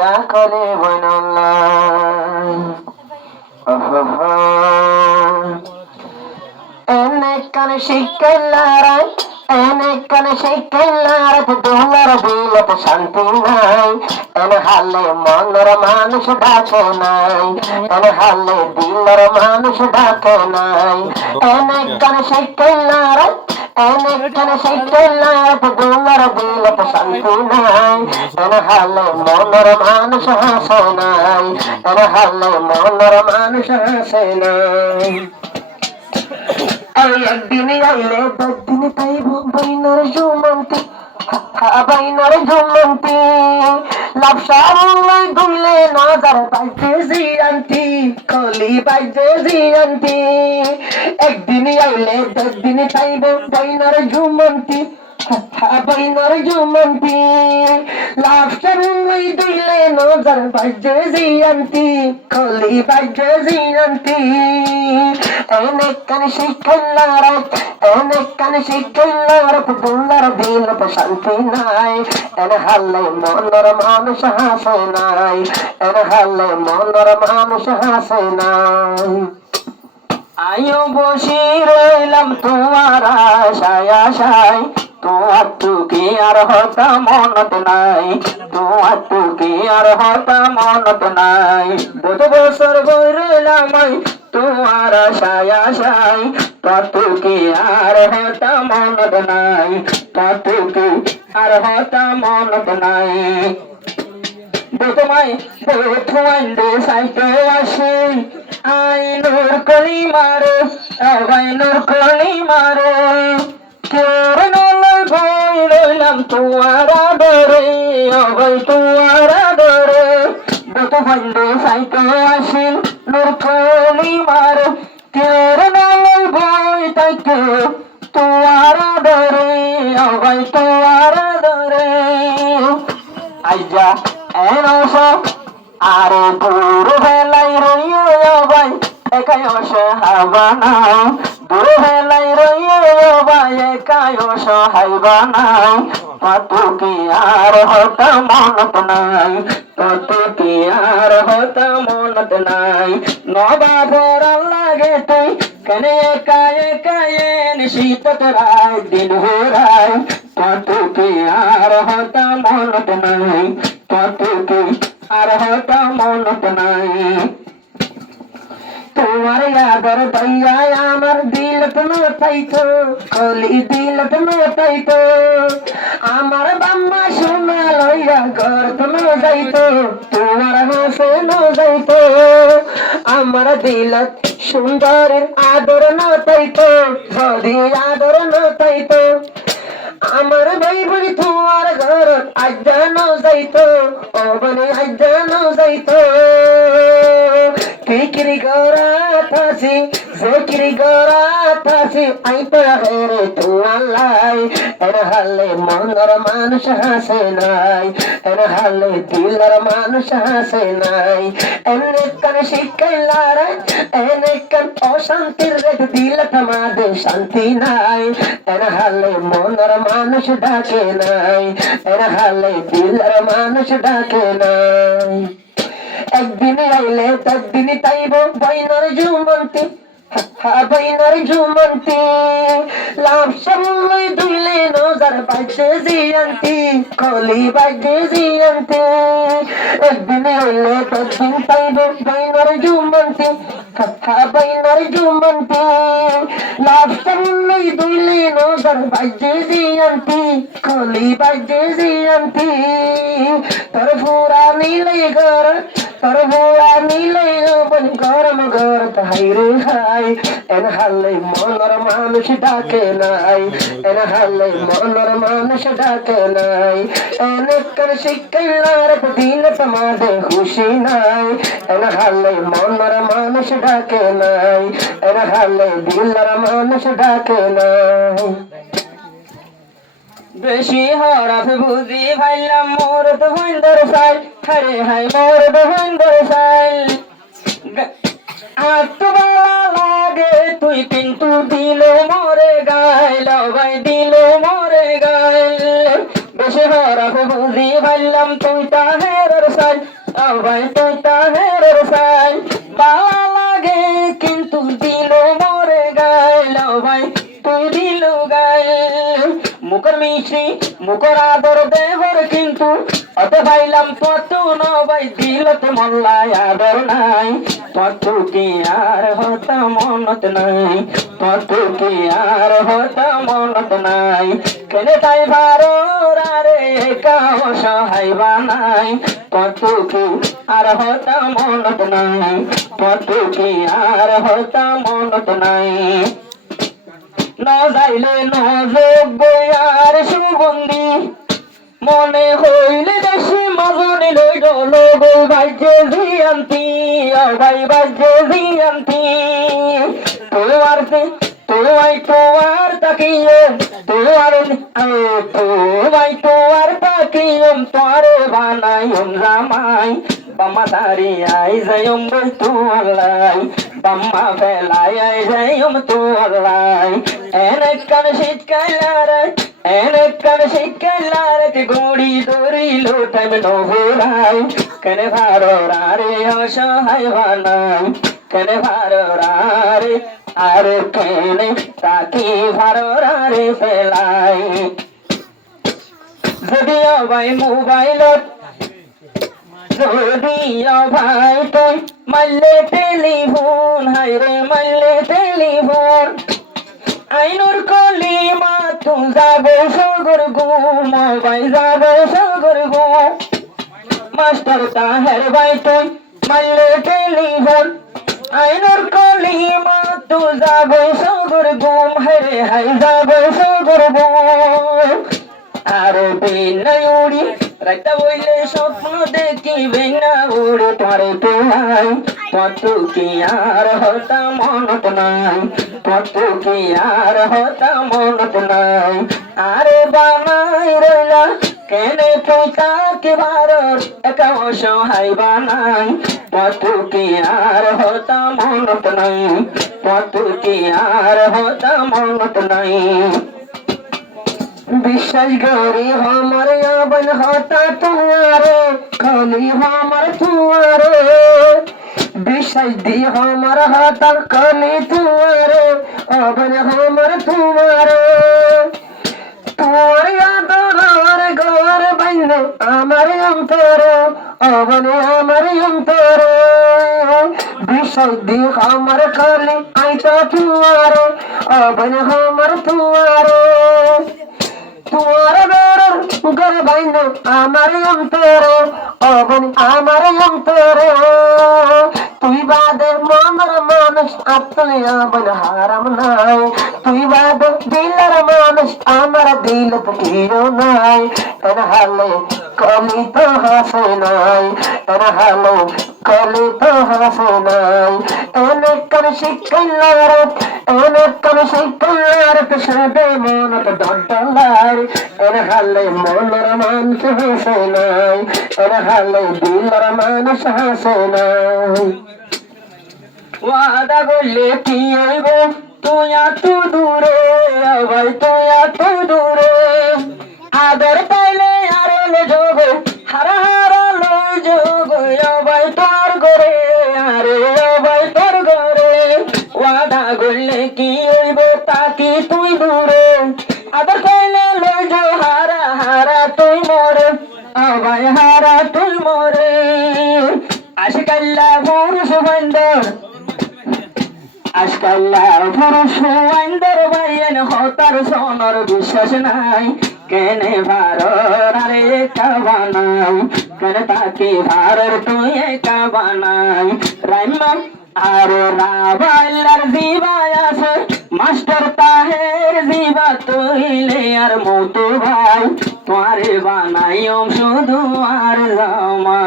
দয়া করে বনল্লাহ এনে কানে শিকাইলারাই এনে কানে শিকাইলারাত দোলার দিলত শান্তি নাই এনে হালে মনের মানুষ ডাকে নাই এনে হালে দিলের মানুষ ডাকে নাই এনে কানে শিকাইলারাই এনে কানে শিকাইলারাত দোলার দিলত শান্তি নাই এনে হালে মনের মানুষ হাসে নাই এনে হালে মনের মানুষ হাসে নাই একদিন আইলে দুদিন পাইব বইনার জুমন্তি বাইনার জুমন্তি লাভসারুলাই দুলে নজর বাইতে জিয়ান্তি কলি বাইতে জিয়ান্তি একদিন আইলে দুদিন পাইব বইনার জুমন্তি বাইনার জুমন্তি লাভসারুলাই দুলে নজর বাইতে জিয়ান্তি কলি বাইতে জিয়ান্তি অনেক কানে শিখাইলারা অনেক কানে শিখাইলারা দোলার দিলত শান্তি নাই এনে হালে মনের মানুষ হাসে নাই এনে হালে মনের মানুষ হাসে নাই আয়ো বসি রইলাম তোমার আশায় আশায় তোমার টুকি আর হতা মনত নাই তোমার টুকি আর হতা মনত নাই 2 বছর বই রইলাম তোমার আশায় আশায় টুকি আর হতা মনত নাই টুকি আর হতা মনত নাই তোমায় বন্ধু সাইতে আসে আইনুর কলি মারো আইনুর কলি মারো কেন লই ভয় রইলাম তোমারা ডরে অভয় তোমারা ডরে বন্ধু সাইতে আসে নূর কলি মারো কেন লই ভয় তাইকে তোমারা ডরে অভয় তোমারা ডরে আইজা এনস আরে দূর বেলাই রইও ভাই একাই অসহায়বানা দূর বেলাই রইও ভাই একাই অসহায়বানা তুকি আর হতা মনত নাই তুকি আর হতা মনত নাই নবাবর লাগে তুই কেন একা একা নিশীত রায় দিন হরায় তুকি আর হতা মনত নাই তুকি আর হতা মনত নাই তোমার আদর দইয়া আমার দিল তুমি পাইতো কলি দিল তুমি পাইতো আমার বাম্মা সোনা লইয়া ঘর তুমি যাইতো তোমার হাসে ন যাইতো আমার দিল সুন্দরের আদর ন পাইতো যদি আদর ন পাইতো আমার ভাই বলি তোমার ঘর আজ্জানো যাইতো ও বনে আজ্জানো যাইতো কিরি গরা থাসি জকিরি গরা থাসি আই পড়া রে তোমার লাই এর হালে মনের মানুষ হাসে নাই এর হালে দিলের মানুষ হাসে নাই এনে কানে শিখাইলারা এনে কান অশান্তির রেখ দিল থামাদে শান্তি নাই এর হালে মনের মানুষ ডাকে নাই এর হালে দিলের মানুষ ডাকে নাই একদিন আইলে তদ্দিন তাইব বইনার জুমন্তি বইনার জুমন্তি লাভসারুলাই দুলে নজর বাইতে জিয়ান্তি কলি বাইতে জিয়ান্তি একদিন আইলে তদ্দিন তাইব বইনার জুমন্তি বইনার জুমন্তি লাভসারুলাই দুলে নজর বাইতে জিয়ান্তি কলি বাইতে জিয়ান্তি তোর ফুরা নীলে ঘর তোর ফুরা নীলে গরম ঘর তাই রে হাই এন হালে মনের মানুষ ডাকে নাই এন হালে মনের মানুষ ডাকে নাই এনে কর শিকাইলার দিন তোমাদের খুশি নাই এন হালে মনের মানুষ ডাকে নাই এন হালে দিলের মানুষ ডাকে নাই বেশি হরফ বুঝি ভাইলাম মোর তো বন্ধর সাই হরে হাই মোর তো বন্ধর সাই আত্মবালা লাগে তুই কিন্তু দিল মোরে গাইল ভাই দিল মোরে গাইল শহরফ বুঝি বললাম তুই তাহের সাই ভাই তুই তাহের সাই ভালো লাগে কিন্তু দিল মরে গাইল ভাই তুই দিল গাইল মুখর মিষ্টি মুখর আদর দেহর কিন্তু অত ভাইলাম তত নবাই দিলত মল্লায় আদর নাই তত কি আর হতা মনত নাই তত কি আর হতা মনত নাই কেনে তাই ভারো রে কাও সহায় বানাই তত কি আর হতা মনত নাই তত কি আর হতা মনত নাই ন যাইলে নযোগ্য আর সুগন্ধি মনে হইলে দেশি মাজনি লই গল গো ভাগ্যে জিয়ান্তি ভাই ভাগ্যে জিয়ান্তি তোমার তাকিয়ে তোমার তাকিয়ম তোরে বানাইম জামাই বাম্মা সারি আই যাইম তুয়ালাই বাম্মা ফেলাই আই যাইম তুয়ালাই এনে কান শীতকালারে এনে কান শীতকালারে গড়ি দড়ি লোটাইম নহরাই কেনে ভারো রে অসহায় বানাই কেনে ভারো রে আরে কেনে তাকি ভারো রে ফেলাই যদিও ভাই মোবাইলত যদিও ভাই তুই মারলে টেলিফোন হাইরে মারলে টেলিফোন আইনুর কলি মা তু যাবে সগর গো মোবাইল যাবে সগর গো মাস্টার তাহের ভাই তুই মারলে টেলিফোন আইনুর কলি মা তু যাবে সগর গো হাইরে হাই যাবে সগর গো আরে বিনয় উড়ি রাইতা বইলে স্বপ্ন দেখি বিনা উড়ে তোরে তোলাই তত কি আর হতা মনত নাই তত কি আর হতা মনত নাই আরে বানাই রইলা কেনে তুই তাকে ভারত একা অসহায় বানাই তত কি আর হতা মনত নাই তত কি আর হতা মনত নাই বিশ্বাস করি আমার আবন হতা তোমারে খালি আমার তোমারে বিশ্বাস দি আমার হতা খালি তোমারে আবন আমার তোমারে তোমার আদর ঘর বাইন আমার অন্তর আবন আমার অন্তর বিশ্বাস দি আমার খালি আইতা তোমারে আবন আমার তোমারে তোমার ঘর বাইন আমার অন্তর অবন আমার অন্তর তুই বাদে মনের মানুষ আপনি আবন হারাম নাই তুই বাদে দিলের মানুষ আমার দিল তো কেউ নাই হালে কলি তো হাসে নাই হালো কলি তো হাসে নাই অনেক কান শিক্ষার অনেক কান শিক্ষার পেশাবে মনত দণ্ডলার হালে মনের মানুষ হাসে নাই হালে দিলের মানুষ হাসে নাই ওয়াদা করলে কি হইব তুই এত দূরে ভাই তুই এত দূরে আদর পাইলে আর যোগ হারা হারা লই যোগ ভাই তোর ঘরে আরে ভাই তোর ঘরে ওয়াদা করলে কি হইব তাকি তুই দূরে আদর পাইলে লই যো হারা হারা তুই মরে ভাই হারা তুই মরে আশিকাল্লা পুরুষ বন্দর আজকাল পুরুষ আইন্দর বাইন হতার সোনর বিশ্বাস নাই কেনে ভারর আরে একা বানাই কেনে তাকে ভারর তুই একা বানাই রাইমাম আর রাবাইলার জিবাই আছে মাস্টার তাহের জিবা তুইলে আর মতো ভাই তোরে বানাইম শুধু আর জামাই।